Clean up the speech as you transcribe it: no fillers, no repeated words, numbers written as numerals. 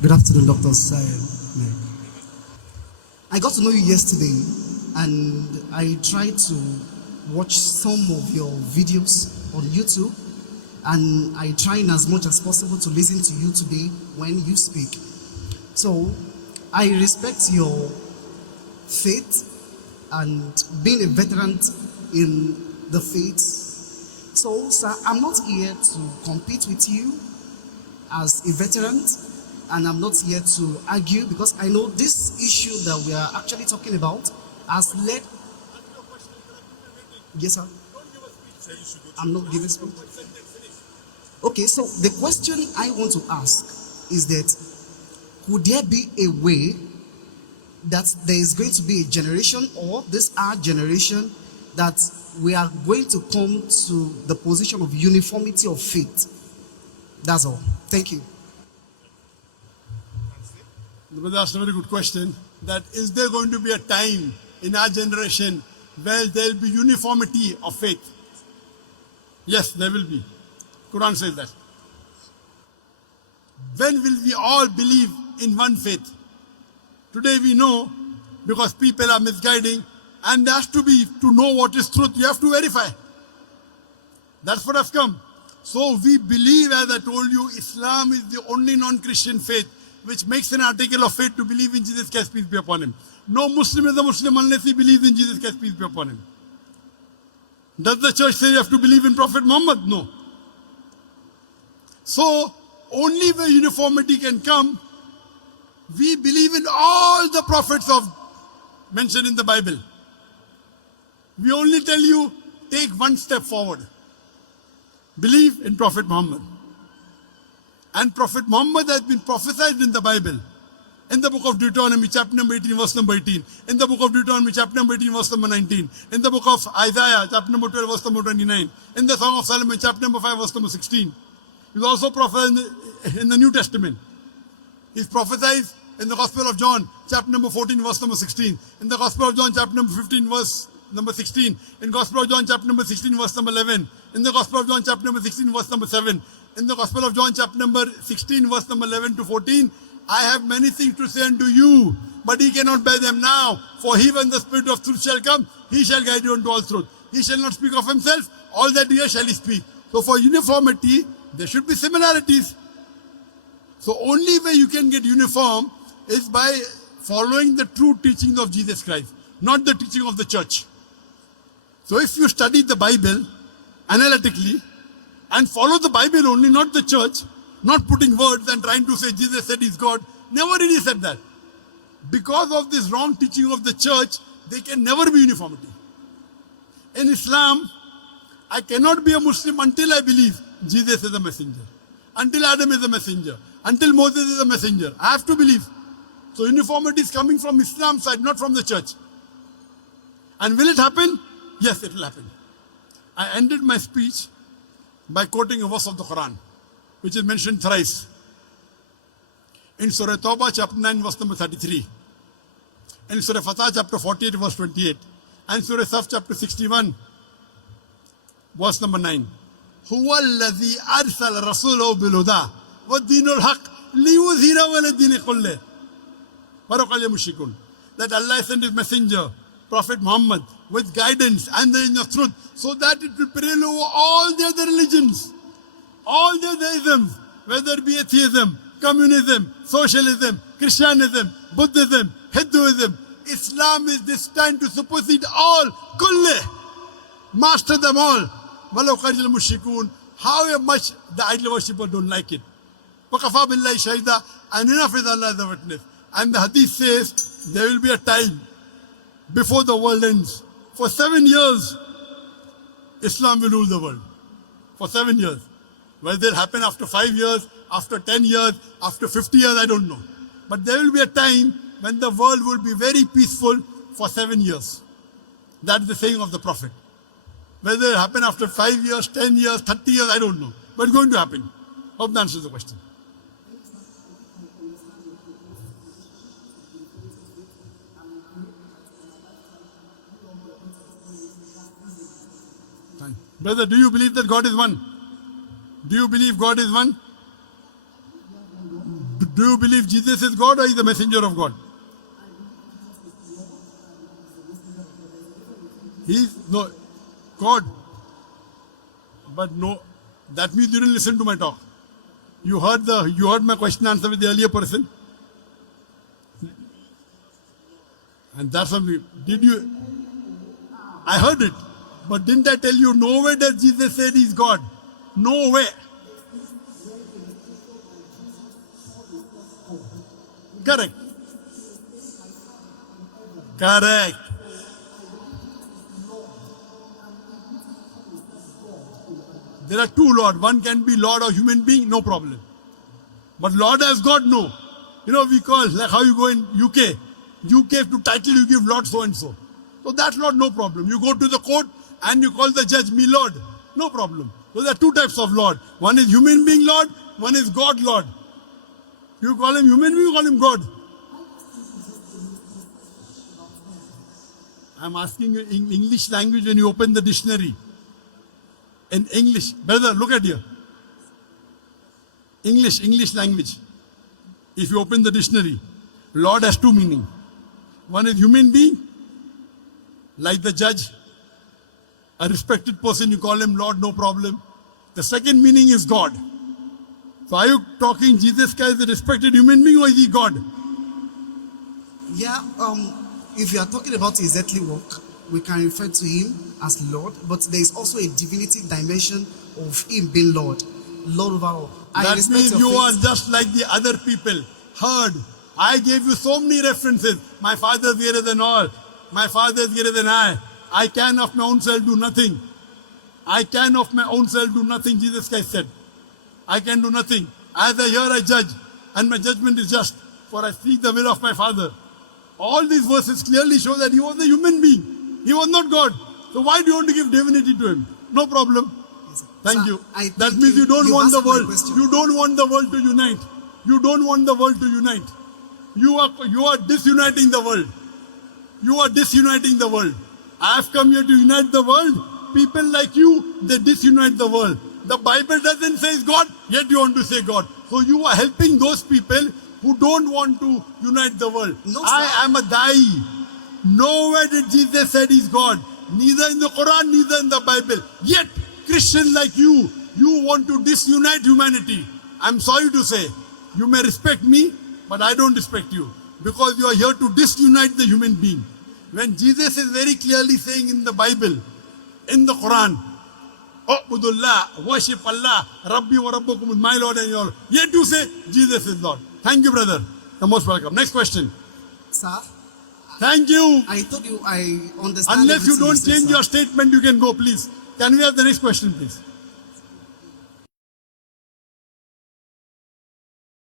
Good afternoon, Dr. Zakir Naik. I got to know you yesterday, and I tried to watch some of your videos on YouTube, and I try as much as possible to listen to you today when you speak. So, I respect your faith and being a veteran in the faith. So, sir, I'm not here to compete with you as a veteran, and I'm not here to argue because I know this issue that we are actually talking about has led. Yes, sir. I'm not giving speech. Okay, so the question I want to ask is that could there be a way that there is going to be a generation, or this our generation, that we are going to come to the position of uniformity of faith? That's all. Thank you. The brother asked a very good question, that is there going to be a time in our generation where there will be uniformity of faith? Yes, there will be. Quran says that. When will we all believe in one faith? Today we know, because people are misguiding, and there has to be, to know what is truth, you have to verify. That's what has come. So we believe, as I told you, Islam is the only non-Christian faith which makes an article of faith to believe in Jesus Christ, peace be upon him. No Muslim is a Muslim unless he believes in Jesus Christ, peace be upon him. Does the church say you have to believe in Prophet Muhammad? No. So, only where uniformity can come, we believe in all the prophets of mentioned in the Bible. We only tell you, take one step forward. Believe in Prophet Muhammad. And Prophet Muhammad has been prophesied in the Bible. In the book of Deuteronomy, chapter number 18, verse number 18. In the book of Deuteronomy, chapter number 18, verse number 19. In the book of Isaiah, chapter number 12, verse number 29. In the Song of Solomon, chapter number 5, verse number 16. He's also prophesied in the New Testament. He's prophesied in the Gospel of John, chapter number 14, verse number 16. In the Gospel of John, chapter number 15, verse number 16. In Gospel of John, chapter number 16, verse number 11. In the Gospel of John, chapter number 16, verse number 7. In the Gospel of John, chapter number 16, verse number 11 to 14, I have many things to say unto you, but ye cannot bear them now. For he, when the Spirit of truth shall come, he shall guide you unto all truth. He shall not speak of himself, all that he hears shall he speak. So for uniformity, there should be similarities. So only way you can get uniform is by following the true teachings of Jesus Christ, not the teaching of the church. So if you study the Bible analytically and follow the Bible only, not the church, not putting words and trying to say Jesus said he's God, never did he said that. Because of this wrong teaching of the church, there can never be uniformity. In Islam, I cannot be a Muslim until I believe Jesus is a messenger, until Adam is a messenger, until Moses is a messenger. I have to believe. So uniformity is coming from Islam's side, not from the church. And will it happen? Yes, it will happen. I ended my speech by quoting a verse of the Quran, which is mentioned thrice. In Surah Tawbah, chapter 9, verse number 33. In Surah Fatah, chapter 48, verse 28. And Surah Saf, chapter 61, verse number 9. هو الذي أرسل رسوله بالهدى والدين الحق ليظهره على الدين كله ولو كره المشركون. That Allah sent his messenger, Prophet Muhammad, with guidance and the inner truth, so that it will prevail over all the other religions, all the other isms, whether it be atheism, communism, socialism, Christianism, Buddhism, Hinduism. Islam is destined to supersede all, kulle, master them all. وَلَوْ قَرِجَ الْمُشْرِكُونَ. However much the idol worshippers don't like it. وَكَفَى بِاللَّهِ شَهِيدًا. And enough is Allah as a witness. And the hadith says there will be a time before the world ends. For 7 years, Islam will rule the world. For 7 years. Whether it happen after 5 years, after 10 years, after 50 years, I don't know. But there will be a time when the world will be very peaceful for 7 years. That's the saying of the Prophet. Whether it happen after 5 years, 10 years, 30 years, I don't know. But it's going to happen. Hope that answers the question. Fine. Brother, do you believe that God is one? Do you believe God is one? Do you believe Jesus is God or is the messenger of God? He's no God. But no, that means you didn't listen to my talk. You heard my question answer with the earlier person. And that's something. Did you? I heard it. But didn't I tell you nowhere does Jesus say he's God? Nowhere. Correct. Correct. There are two Lord. One can be Lord or human being, no problem. But Lord as God, no. You know, we call, like how you go in UK. UK to title you give Lord so and so. So that's Lord, no problem. You go to the court and you call the judge me Lord. No problem. So there are two types of Lord. One is human being Lord, one is God Lord. You call him human being, you call him God. I'm asking you in English language when you open the dictionary. In English, brother, look at here. English language. If you open the dictionary, Lord has two meanings. One is human being, like the judge, a respected person, you call him Lord, no problem. The second meaning is God. So are you talking Jesus Christ is a respected human being or is he God? Yeah, if you are talking about his earthly work, we can refer to him as Lord, but there is also a divinity dimension of him being Lord. Lord over all. That means you are just like the other people. Heard. I gave you so many references. My Father is greater than all. My Father is greater than I. I can of my own self do nothing. I can of my own self do nothing, Jesus Christ said. I can do nothing. As I hear, I judge. And my judgment is just. For I speak the will of my Father. All these verses clearly show that he was a human being. He was not God. So why do you want to give divinity to him? No problem. Yes, Thank sir, you. I That think means you don't want the answered my world. question. You don't want the world to unite. You don't want the world to unite. You are disuniting the world. You are disuniting the world. I have come here to unite the world. People like you, they disunite the world. The Bible doesn't say God, yet you want to say God. So you are helping those people who don't want to unite the world. No, I am a da'i. Nowhere did Jesus said he's God. Neither in the Quran, neither in the Bible. Yet, Christians like you want to disunite humanity. I'm sorry to say, you may respect me, but I don't respect you. Because you are here to disunite the human being. When Jesus is very clearly saying in the Bible, in the Quran, Ubudullah, worship Allah, Rabbi wa Rabbukum, my Lord and your Lord. Yet you say, Jesus is Lord. Thank you, brother. You're most welcome. Next question. Sir, Thank you. I told you I understand. Unless you everything don't said, change sir. your statement, you can go, please. Can we have the next question, please?